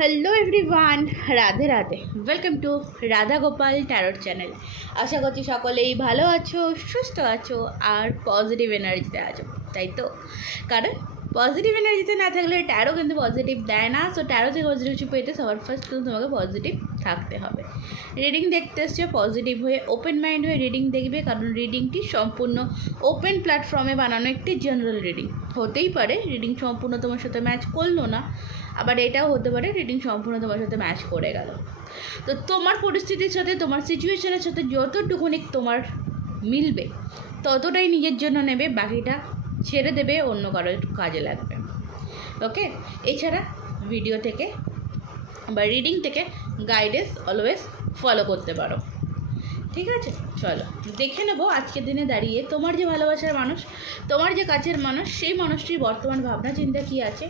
Hello everyone, Radhe Radhe. Welcome to Radha Gopal tarot channel. আশা করছি সকলেই ভালো আছো, সুস্থ আছো আর পজিটিভ এনার্জিতে আছো, তাই তো? কারণ পজিটিভ এনার্জিতে না থাকলে ট্যারো কিন্তু পজিটিভ দেয় না। সো ট্যারো থেকে পজিটিভ পেতে সবার ফার্স্ট কিন্তু তোমাকে পজিটিভ থাকতে হবে। রিডিং দেখতে এসছে পজিটিভ হয়ে, ওপেন মাইন্ড হয়ে রিডিং দেখবে, কারণ রিডিংটি সম্পূর্ণ ওপেন প্ল্যাটফর্মে বানানো একটি জেনারেল রিডিং। হতেই পারে রিডিং সম্পূর্ণ তোমার সাথে ম্যাচ করলো না, আবার এটাও হতে পারে রিডিং সম্পূর্ণ তোমার সাথে ম্যাচ করে গেল। তো তোমার পরিস্থিতির সাথে, তোমার সিচুয়েশনের সাথে যতটুকুনি তোমার মিলবে ততটাই নিজের জন্য নেবে, বাকিটা ছেড়ে দেবে, অন্য কারো একটু কাজে লাগবে। ওকে? এছাড়া ভিডিও থেকে বা রিডিং থেকে গাইডেন্স অলওয়েজ ফলো করতে পারো। ঠিক আছে, চলো দেখে নেবো আজকের দিনে দাঁড়িয়ে তোমার যে ভালোবাসার মানুষ, তোমার যে কাছের মানুষ, সেই মানুষটির বর্তমান ভাবনা চিন্তা কী আছে,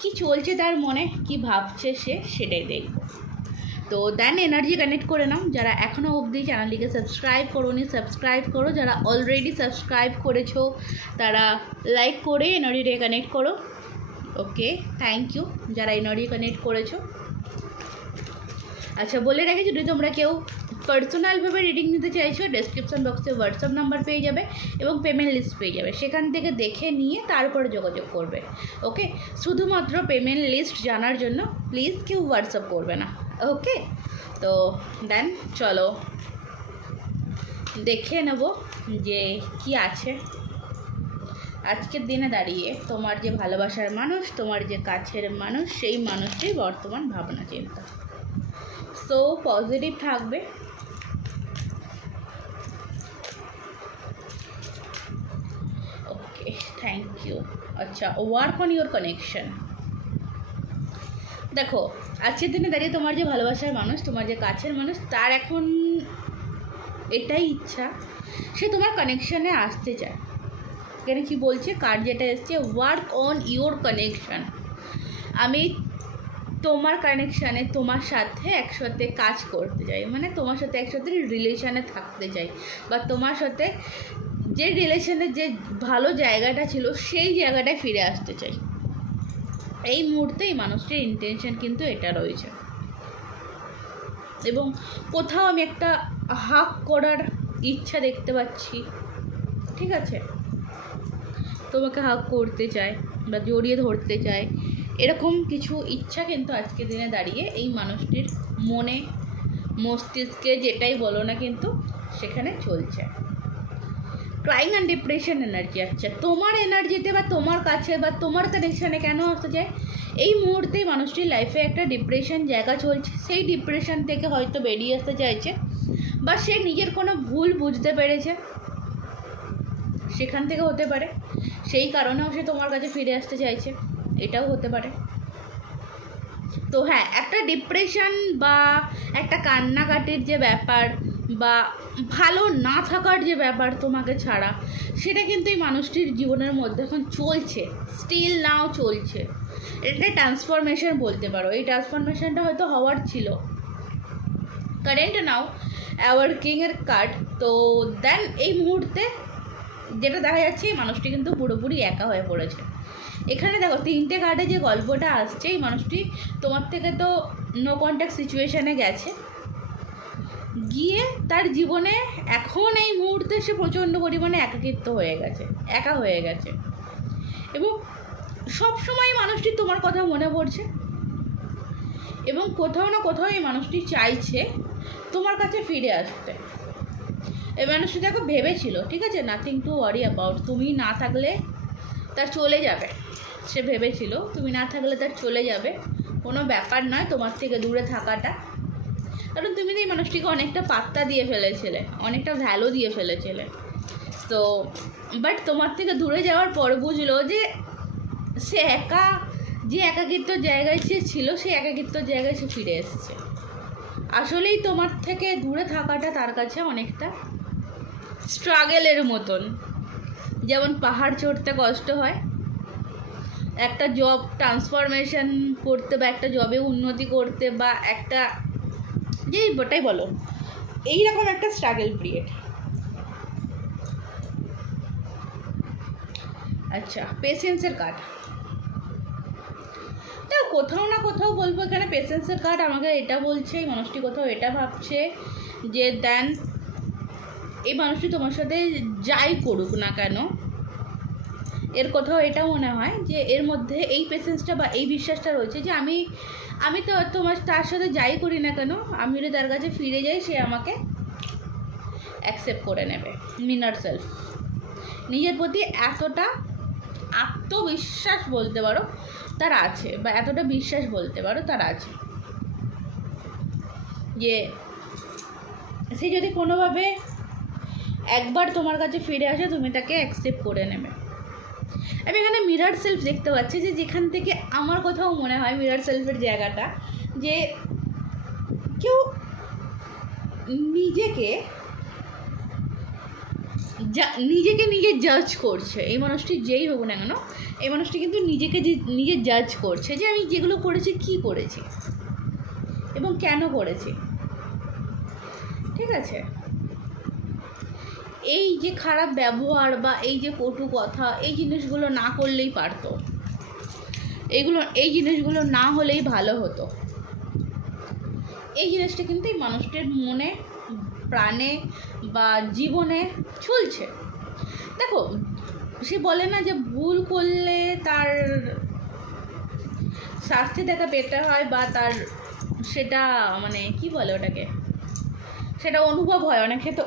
কি চলছে তার মনে, কি ভাবছে সে, সেটাই দেখব। তো দেন এনার্জি কানেক্ট করে নাও। যারা এখনও অবধি চ্যানেলটিকে সাবস্ক্রাইব করোনি সাবস্ক্রাইব করো, যারা অলরেডি সাবস্ক্রাইব করেছো তারা লাইক করে এনার্জিটাকে কানেক্ট করো। ওকে, থ্যাংক ইউ যারা এনার্জি কানেক্ট করেছো। আচ্ছা, বলে রাখি, যদি তোমরা কেউ পার্সোনালভাবে রিডিং নিতে চাইছো, ডেসক্রিপশন বক্সে হোয়াটসঅ্যাপ নাম্বার পেয়ে যাবে এবং পেমেন্ট লিস্ট পেয়ে যাবে, সেখান থেকে দেখে নিয়ে তারপরে যোগাযোগ করবে। ওকে? শুধুমাত্র পেমেন্ট লিস্ট জানার জন্য প্লিজ কেউ হোয়াটসঅ্যাপ করবে না। ওকে? তো দেন চলো দেখে নেব যে কি আছে আজকের দিনে দাঁড়িয়ে তোমার যে ভালোবাসার মানুষ, তোমার যে কাছের মানুষ, সেই মানুষটির বর্তমান ভাবনা চিন্তা। সো পজিটিভ থাকবে। ওকে, থ্যাংক ইউ। আচ্ছা, ওয়ার্ক অন ইউর কানেকশন। দেখো, আজকের দিনে দাঁড়িয়ে তোমার যে ভালোবাসার মানুষ, তোমার যে কাছের মানুষ, তার এখন এটাই ইচ্ছা, সে তোমার কানেকশানে আসতে চায়। এখানে কি বলছে কার্ড যেটা এসছে, ওয়ার্ক অন ইউর কানেকশন। আমি তোমার কানেকশানে তোমার সাথে একসাথে কাজ করতে চাই, মানে তোমার সাথে একসাথে রিলেশানে থাকতে চাই, বা তোমার সাথে যে রিলেশনের যে ভালো জায়গাটা ছিল সেই জায়গাটায় ফিরে আসতে চাই। এই মুহূর্তে এই মানুষটির ইন্টেনশন কিন্তু এটা রয়েছে, এবং কোথাও আমি একটা হাক করার ইচ্ছা দেখতে পাচ্ছি। ঠিক আছে? তোমাকে হাক করতে চায় বা জড়িয়ে ধরতে চায়, এরকম কিছু ইচ্ছা কিন্তু আজকের দিনে দাঁড়িয়ে এই মানুষটির মনে, মস্তিষ্কে, যেটাই বলো না, কিন্তু সেখানে চলছে। Crying and depression energy. আচ্ছা, তোমার এনার্জিতে বা তোমার কাছে বা তোমার কানেকশানে কেন আসতে চায়? এই মুহূর্তে মানুষটির লাইফে একটা ডিপ্রেশন জায়গা চলছে, সেই ডিপ্রেশন থেকে হয়তো বেরিয়ে আসতে চাইছে, বা সে নিজের কোনো ভুল বুঝতে পেরেছে, সেখান থেকে হতে পারে, সেই কারণেও সে তোমার কাছে ফিরে আসতে চাইছে, এটাও হতে পারে। তো হ্যাঁ, একটা ডিপ্রেশন বা একটা কান্নাকাটির যে ব্যাপার বা ভালো না থাকার যে ব্যাপার তোমাকে ছাড়া, সেটা কিন্তু এই মানুষটির জীবনের মধ্যে এখন চলছে, স্টিল নাও চলছে। এটা ট্রান্সফরমেশন বলতে পারো। এই ট্রান্সফরমেশনটা হয়তো হওয়ার ছিল। কারেন্ট নাও অ্যাওয়ার কিংয়ের কার্ড। তো দেন এই মুহূর্তে যেটা দেখা যাচ্ছে, এই মানুষটি কিন্তু পুরোপুরি একা হয়ে পড়েছে। এখানে দেখো, তিনটে কার্ডে যে গল্পটা আসছে, এই মানুষটি তোমার থেকে তো নো কন্ট্যাক্ট সিচুয়েশানে গেছে, গিয়ে তার জীবনে এখন এই মুহূর্তে সে প্রচণ্ড পরিমাণে একাকিত্ব হয়ে গেছে, একা হয়ে গেছে, এবং সবসময় মানুষটি তোমার কথা মনে পড়ছে, এবং কোথাও না কোথাও এই মানুষটি চাইছে তোমার কাছে ফিরে আসতে। এই মানুষটি দেখো ভেবেছিল, ঠিক আছে, নাথিং টু ওয়ারি অ্যাবাউট, তুমি না থাকলে তার চলে যাবে। সে ভেবেছিল তুমি না থাকলে তার চলে যাবে, কোনো ব্যাপার নয় তোমার থেকে দূরে থাকাটা, কারণ তুমি এই মানুষটিকে অনেকটা পাত্তা দিয়ে ফেলেছিলে, অনেকটা ভ্যালু দিয়ে ফেলেছিলে। তো বাট তোমার থেকে দূরে যাওয়ার পর বুঝলো যে সে একা, যে একাকিত্ব জায়গায় সে ছিল, সেই একাকিত্ব জায়গায় সে ফিরে এসেছে। আসলেই তোমার থেকে দূরে থাকাটা তার কাছে অনেকটা স্ট্রাগেলের মতন। যেমন পাহাড় চড়তে কষ্ট হয়, একটা জব ট্রান্সফরমেশন করতে বা একটা জবে উন্নতি করতে বা একটা যেই ওটাই বলো, এইরকম একটা স্ট্রাগল পিরিয়ড। আচ্ছা, পেশেন্সের কার্ড। কোথাও না কোথাও বলবো এখানে পেশেন্সের কার্ড আমাকে এটা বলছে, এই মানুষটি কোথাও এটা ভাবছে যে দেন এই মানুষটি তোমার সাথে যাই করুক না কেন, এর কোথাও এটা মনে হয় যে এর মধ্যে এই পেশেন্সটা বা এই বিশ্বাসটা রয়েছে যে আমি তো তোমার তার সাথে যাই করি না কেন, আমি যদি তার কাছে ফিরে যাই সে আমাকে অ্যাকসেপ্ট করে নেবে। মিনার সেলফ নিজের প্রতি এতটা আত্মবিশ্বাস বলতে পারো তার আছে, বা এতটা বিশ্বাস বলতে পারো তার আছে যে সে যদি কোনোভাবে একবার তোমার কাছে ফিরে আসে তুমি তাকে অ্যাকসেপ্ট করে নেবে। আমি এখানে মিরার সেলফ দেখতে পাচ্ছি যে যেখান থেকে আমার কোথাও মনে হয় মিরার সেলফের জায়গাটা যে কেউ নিজেকে নিজে জাজ করছে। এই মানুষটি যেই হোক না কেন, এই মানুষটি কিন্তু নিজে জাজ করছে যে আমি যেগুলো করেছি কি করেছি এবং কেন করেছি। ঠিক আছে, এই যে খারাপ ব্যবহার বা এই যে কটু কথা, এই জিনিসগুলো না করলেই পারতো, এই জিনিসগুলো না হলেই ভালো হতো। এই জিনিসটা কিন্তু এই মানুষটির মনে, প্রাণে বা জীবনে চলছে। দেখো, সে বলে না যে ভুল করলে তার শাস্তি দেখা পেতে হয়, বা তার সেটা মানে কি বলে ওটাকে, সেটা অনুভব হয়।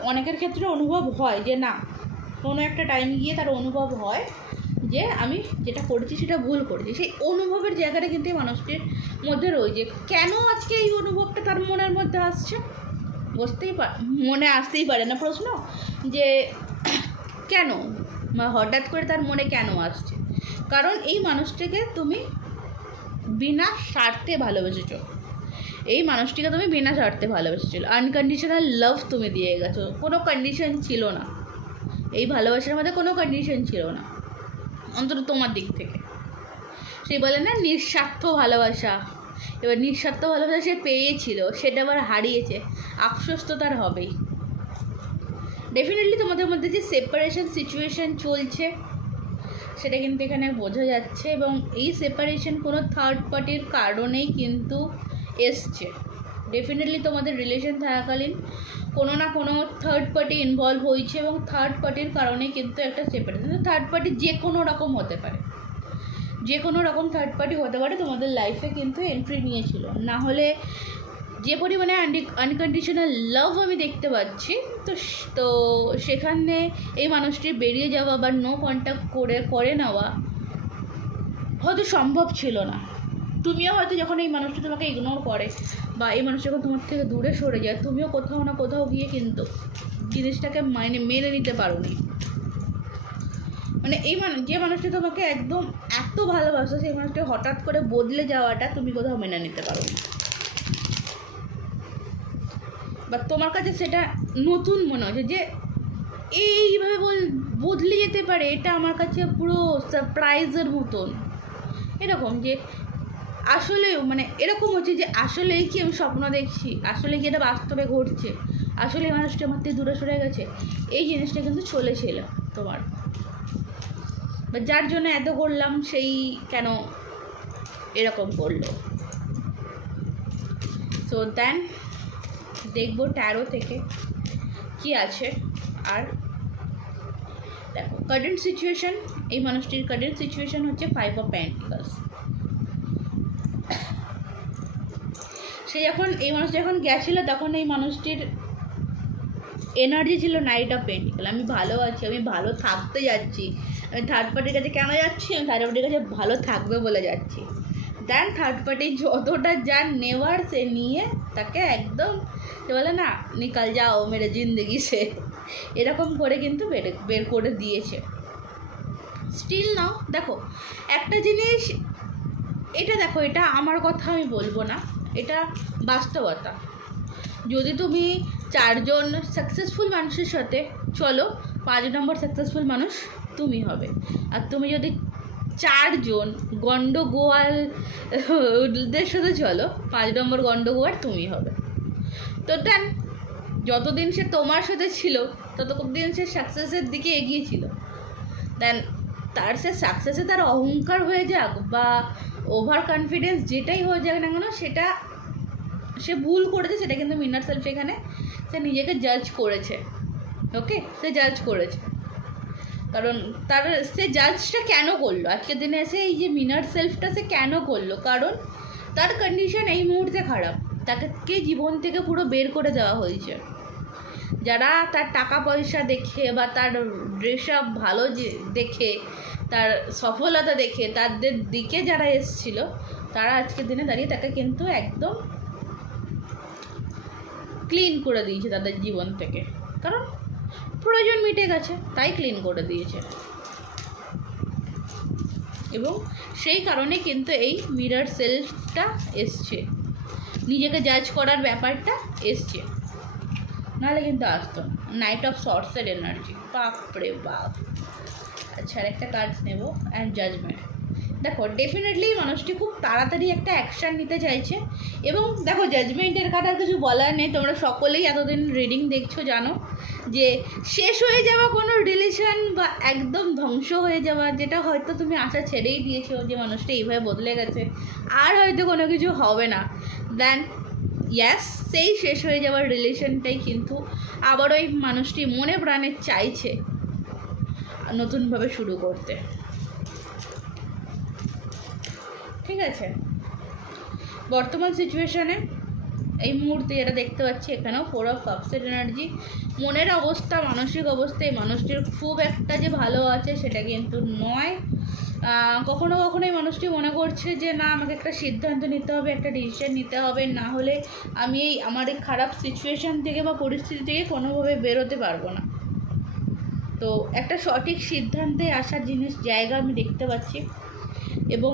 অনেকের ক্ষেত্রে অনুভব হয় যে না, কোনো একটা টাইম গিয়ে তার অনুভব হয় যে আমি যেটা করেছি সেটা ভুল করেছি। সেই অনুভবের জায়গাটা কিন্তু এই মানুষটির মধ্যে রয়েছে। কেন আজকে এই অনুভবটা তার মনের মধ্যে আসছে মনে আসতেই পারে না প্রশ্ন যে কেন, বা হঠাৎ করে তার মনে কেন আসছে। কারণ এই মানুষটিকে তুমি বিনা স্বার্থে ভালোবেসেছো, এই মানুষটিকে তুমি বিনা স্বার্থে ভালোবেসেছিল, আনকন্ডিশনাল লাভ তুমি দিয়ে গেছো, কোনো কন্ডিশন ছিল না এই ভালোবাসার মধ্যে, কোনো কন্ডিশন ছিল না অন্তত তোমার দিক থেকে। সে বলে না নিঃস্বার্থ ভালোবাসা, এবার নিঃস্বার্থ ভালোবাসা সে পেয়েছিল, সেটা আবার হারিয়েছে, আফসোস তো তার হবেই। ডেফিনেটলি তোমাদের মধ্যে যে সেপারেশন সিচুয়েশান চলছে সেটা কিন্তু এখানে বোঝা যাচ্ছে, এবং এই সেপারেশন কোনো থার্ড পার্টির কারণেই কিন্তু এসছে। ডেফিনেটলি তোমাদের রিলেশন থাকাকালীন কোনো না কোনো থার্ড পার্টি ইনভলভ হয়েছে, এবং থার্ড পার্টির কারণে কিন্তু একটা সেপারেশন, থার্ড পার্টি যে কোনো রকম হতে পারে, যে কোনো রকম থার্ড পার্টি হতে পারে তোমাদের লাইফে কিন্তু এন্ট্রি নিয়েছিল। না হলে যে পরিমাণে আনকন্ডিশনাল লাভ আমি দেখতে পাচ্ছি, তো সেখানে এই মানুষটির বেরিয়ে যাওয়া বা নো কন্ট্যাক্ট করে নেওয়া হয়তো সম্ভব ছিল না। তুমিও হয়তো যখন এই মানুষটা তোমাকে ইগনোর করে বা এই মানুষ যখন তোমার থেকে দূরে সরে যায়, তুমিও কোথাও না কোথাও গিয়ে কিন্তু জিনিসটাকে মেনে নিতে পারো নি। মানে যে মানুষটা তোমাকে একদম এত ভালোবাসো, সেই মানুষটা হঠাৎ করে বদলে যাওয়াটা তুমি কোথাও মেনে নিতে পারো না, বা তোমার কাছে সেটা নতুন মনে হচ্ছে যে এইভাবে বদলে যেতে পারে। এটা আমার কাছে পুরো সারপ্রাইজের মতন, এরকম যে আসলে মানে এরকম হচ্ছে যে আসলেই কি আমি স্বপ্ন দেখছি, আসলে কি এটা বাস্তবে ঘটছে, আসলে এই মানুষটা আমার থেকে দূরে সরে গেছে। এই জিনিসটা কিন্তু চলেছিল তোমার, বা যার জন্য এত করলাম সেই কেন এরকম করলো। সো দেন দেখবো ট্যারো থেকে কি আছে। আর দেখো কারেন্ট সিচুয়েশন, এই মানুষটির কারেন্ট সিচুয়েশন হচ্ছে 5 অফ পেন্টিকলস। এই মানুষ যখন গেছিলো তখন এই মানুষটির এনার্জি ছিল নাইট অফ পেন্টিকল। আমি ভালো আছি, আমি ভালো থাকতে যাচ্ছি, আমি থার্ড পার্টির কাছে কেন যাচ্ছি, আমি থার্ড পার্টির কাছে ভালো থাকবে বলে যাচ্ছি। দেন থার্ড পার্টি যতটা যা নেওয়ার সে নিয়ে তাকে একদম সে বলে না নিকাল যাও মেরে জিন্দগি সে, এরকম করে কিন্তু বের করে দিয়েছে। স্টিল নাও দেখো একটা জিনিস, এটা দেখো, এটা আমার কথা আমি বলবো না, এটা বাস্তবতা। যদি তুমি 4 জন সাকসেসফুল মানুষের সাথে চলো, 5 নম্বর সাকসেসফুল মানুষ তুমি হবে। আর তুমি যদি 4 জন গন্ডগোয়ালদের সাথে চলো, 5 নম্বর গন্ডগোয়াল তুমি হবে। তো দেন যতদিন সে তোমার সাথে ছিল ততদিন সে সাকসেসের দিকে এগিয়েছিল। দেন তার সে সাকসেসে তার অহংকার হয়ে যাক বা ওভার কনফিডেন্স যেটাই হয়ে যাক না কেন, সেটা সে ভুল করেছে, সেটা কিন্তু ইনার সেলফ এখানে সে নিজেকে জাজ করেছে। ওকে, সে জাজ করেছে, কারণ তার সে জাজটা কেন করলো আজকের দিনে এসে, এই যে ইনার সেলফটা সে কেন করলো, কারণ তার কন্ডিশন এই মুহূর্তে খারাপ, তাকে জীবন থেকে পুরো বের করে দেওয়া হয়েছে। যারা তার টাকা পয়সা দেখে বা তার ড্রেস আপ ভালো দেখে, তার সফলতা দেখে তাদের দিকে যারা এসছিল, তারা আজকের দিনে দাঁড়িয়ে তাকে কিন্তু একদম ক্লিন করে দিয়েছে তাদের জীবন থেকে, কারণ প্রয়োজন মিটে গেছে তাই ক্লিন করে দিয়েছে। এবং সেই কারণে কিন্তু এই মিরর সেলফটা এসছে, নিজেকে জাজ করার ব্যাপারটা এসছে, নাহলে কিন্তু আসতো না। নাইট অফ সর্টসের এনার্জি, বাপরে বাপ। আচ্ছা, আর একটা কার্ড নেব, অ্যান্ড জাজমেন্ট। দেখো, ডেফিনেটলি মানুষটি খুব তাড়াতাড়ি একটা অ্যাকশান নিতে চাইছে। এবং দেখো, জাজমেন্টের কার্ড আর কিছু বলার নেই, তোমরা সকলেই এতদিন রিডিং দেখছো, জানো যে শেষ হয়ে যাওয়া কোনো রিলেশন বা একদম ধ্বংস হয়ে যাওয়া, যেটা হয়তো তুমি আশা ছেড়েই দিয়েছো যে মানুষটা এইভাবে বদলে গেছে, আর হয়তো কোনো কিছু হবে না, দেন ইয়াস, সেই শেষ হয়ে যাওয়ার রিলেশনটাই কিন্তু আবার ওই মানুষটি মনে প্রাণে চাইছে নতুনভাবে শুরু করতে। ঠিক আছে, বর্তমান সিচুয়েশানে এই মুহূর্তে যেটা দেখতে পাচ্ছি, এখানেও 4 অফ কাপসের এনার্জি। মনের অবস্থা, মানসিক অবস্থা এই মানুষটির খুব একটা যে ভালো আছে সেটা কিন্তু নয়। কখনো কখনো এই মানুষটি মনে করছে যে না, আমাকে একটা সিদ্ধান্ত নিতে হবে, একটা ডিসিশন নিতে হবে, না হলে আমি আমার এই খারাপ সিচুয়েশান থেকে বা পরিস্থিতি থেকে কোনোভাবে বেরোতে পারবো না। তো একটা সঠিক সিদ্ধান্তে আসার জায়গা আমি দেখতে পাচ্ছি। এবং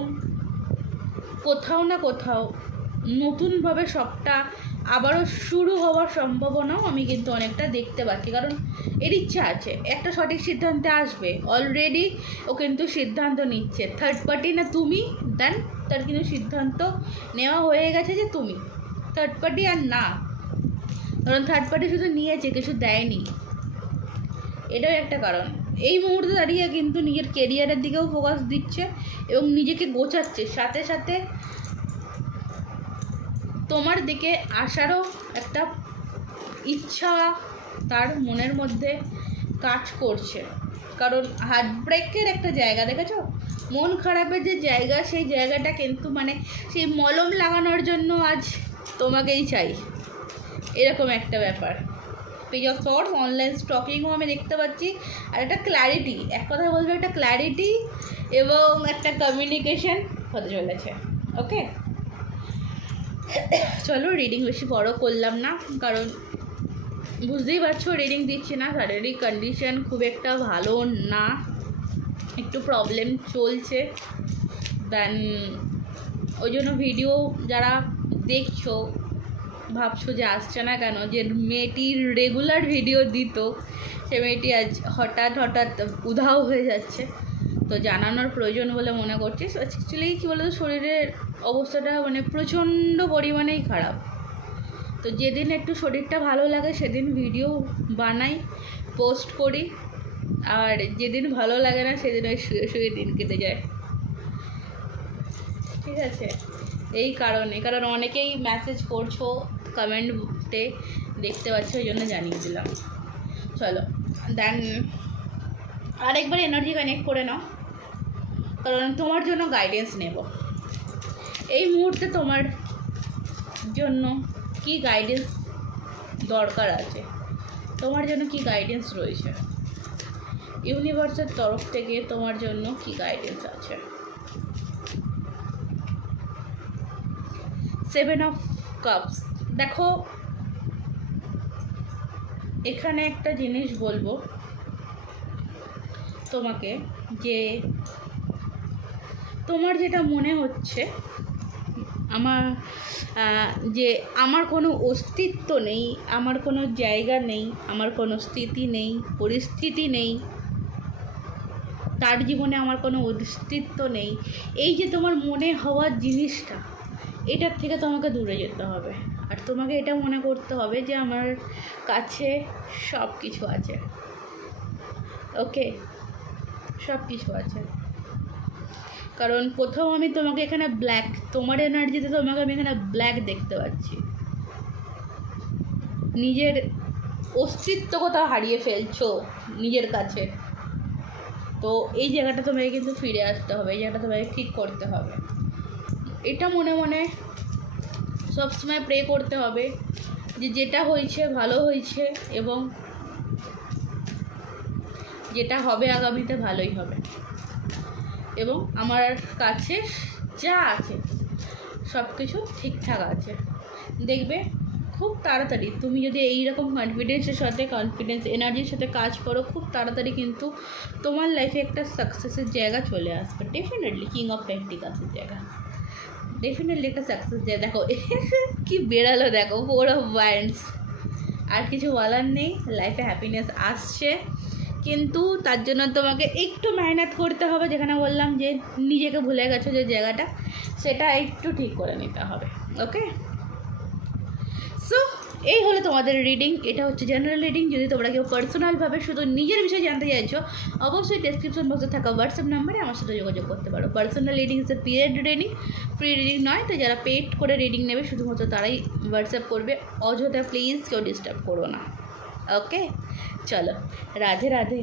কোথাও না কোথাও নতুনভাবে সবটা আবারও শুরু হওয়ার সম্ভাবনাও আমি কিন্তু অনেকটা দেখতে পাচ্ছি, কারণ এর ইচ্ছা আছে, একটা সঠিক সিদ্ধান্তে আসবে। অলরেডি ও কিন্তু সিদ্ধান্ত নিচ্ছে, থার্ড পার্টি না তুমি, দেন তার কিন্তু সিদ্ধান্ত নেওয়া হয়ে গেছে যে তুমি, থার্ড পার্টি আর না। কারণ থার্ড পার্টি শুধু নিয়েছে, কিছু দেয়নি, এটাও একটা কারণ। এই মুহূর্তে দাঁড়িয়ে কিন্তু নিজের কেরিয়ারের দিকেও ফোকাস দিচ্ছে এবং নিজেকে গোছাচ্ছে, সাথে সাথে তোমার দিকে আসারও একটা ইচ্ছা তার মনের মধ্যে কাজ করছে। কারণ হার্ট ব্রেকের একটা জায়গা দেখেছো, মন খারাপের যে জায়গা, সেই জায়গাটা কিন্তু মানে সেই মলম লাগানোর জন্য আজ তোমাকেই চাই, এরকম একটা ব্যাপার। পেজ অফ থটস, অনলাইন স্টকিংও আমি দেখতে পাচ্ছি, আর একটা ক্ল্যারিটি, এক কথা বলবো একটা ক্ল্যারিটি এবং একটা কমিউনিকেশন হতে চলেছে। ওকে, চলো রিডিং বেশি বড় করলাম না, কারণ বুঝতেই পারছো রিডিং দিচ্ছি না, শারীরিক কন্ডিশন খুব একটা ভালো না, একটু প্রবলেম চলছে, দেন ওই জন্য ভিডিও যারা দেখছো ভাবছো যে আসছে না কেন, যে মেয়েটির রেগুলার ভিডিও দিত সে মেয়েটি আজ হঠাৎ উধাও হয়ে যাচ্ছে, তো জানানোর প্রয়োজন বলে মনে করছি। অ্যাকচুয়ালি কী বলতো, শরীরের অবস্থাটা মানে প্রচণ্ড পরিমাণেই খারাপ, তো যেদিন একটু শরীরটা ভালো লাগে সেদিন ভিডিও বানাই, পোস্ট করি, আর যেদিন ভালো লাগে না সেদিন ওই শুয়ে শুয়ে দিন কেটে যায়। ঠিক আছে, এই কারণে, কারণ অনেকেই মেসেজ করছো কমেন্টে দেখতে পাচ্ছ, ওই জন্য জানিয়ে দিলাম। চলো দেন আরেকবার এনার্জি কানেক্ট করে নাও, কারণ তোমার জন্য গাইডেন্স নেব এই মুহূর্তে। তোমার জন্য কি গাইডেন্স দরকার আছে, তোমার জন্য কি গাইডেন্স রয়েছে, ইউনিভার্সের তরফ থেকে তোমার জন্য কি গাইডেন্স আছে। 7 অফ কাপস। দেখো, এখানে একটা জিনিস বলবো তোমাকে, যে তোমার যেটা মনে হচ্ছে আমার কোনো অস্তিত্ব নেই, আমার কোনো জায়গা নেই, আমার কোনো স্থিতি নেই, পরিস্থিতি নেই, তার জীবনে আমার কোনো অস্তিত্ব নেই, এই যে তোমার মনে হওয়ার জিনিসটা, এটার থেকে তোমাকে দূরে যেতে হবে। আর তোমাকে এটা মনে করতে হবে যে আমার কাছে সব কিছু আছে। ওকে, সব কিছু আছে, কারণ কোথাও আমি তোমাকে এখানে ব্ল্যাক, তোমার এনার্জিতে তোমাকে আমি এখানে ব্ল্যাক দেখতে পাচ্ছি। নিজের অস্তিত্ব কোথাও হারিয়ে ফেলছো নিজের কাছে। তো এই জায়গাটা তোমাকে কিন্তু ফিরে আসতে হবে, এই জায়গাটা তোমাকে ঠিক করতে হবে। এটা মনে মনে সবসময় প্রে করতে হবে যে যেটা হয়েছে ভালো হয়েছে, এবং যেটা হবে আগামীতে ভালোই হবে। এবং আমার কাছে যা আছে সব কিছু ঠিকঠাক আছে। দেখবে খুব তাড়াতাড়ি তুমি যদি এইরকম কনফিডেন্সের সাথে, কনফিডেন্স এনার্জির সাথে কাজ করো, খুব তাড়াতাড়ি কিন্তু তোমার লাইফে একটা সাকসেসের জায়গা চলে আসবে। ডেফিনেটলি কিং অফ পেন্টিকালসের জায়গা, ডেফিনেটলি একটা সাকসেস জায়গা। দেখো কি বেড়ালো, দেখো 4 অফ ওয়ান্ডস। আর কিছু বলার নেই, লাইফে হ্যাপিনেস আসছে, কিন্তু তার জন্য তোমাকে একটু মেহনত করতে হবে। যেখানে বললাম যে নিজেকে ভুলে গেছো যে জায়গাটা, সেটা একটু ঠিক করে নিতে হবে। ওকে, সো এই হলো তোমাদের রিডিং। এটা হচ্ছে জেনারেল রিডিং। যদি তোমরা কেউ পার্সোনালভাবে শুধু নিজের বিষয়ে জানতে চাইছো, অবশ্যই ডেসক্রিপশন বক্সে থাকা হোয়াটসঅ্যাপ নাম্বারে আমার সাথে যোগাযোগ করতে পারো। Personal reading is a paid reading, free reading নয়। তো যারা পেড করে রিডিং নেবে শুধুমাত্র তারাই হোয়াটসঅ্যাপ করবে। অযথা প্লিজ কেউ ডিস্টার্ব করো না। ওকে, চলো, রাধে রাধে।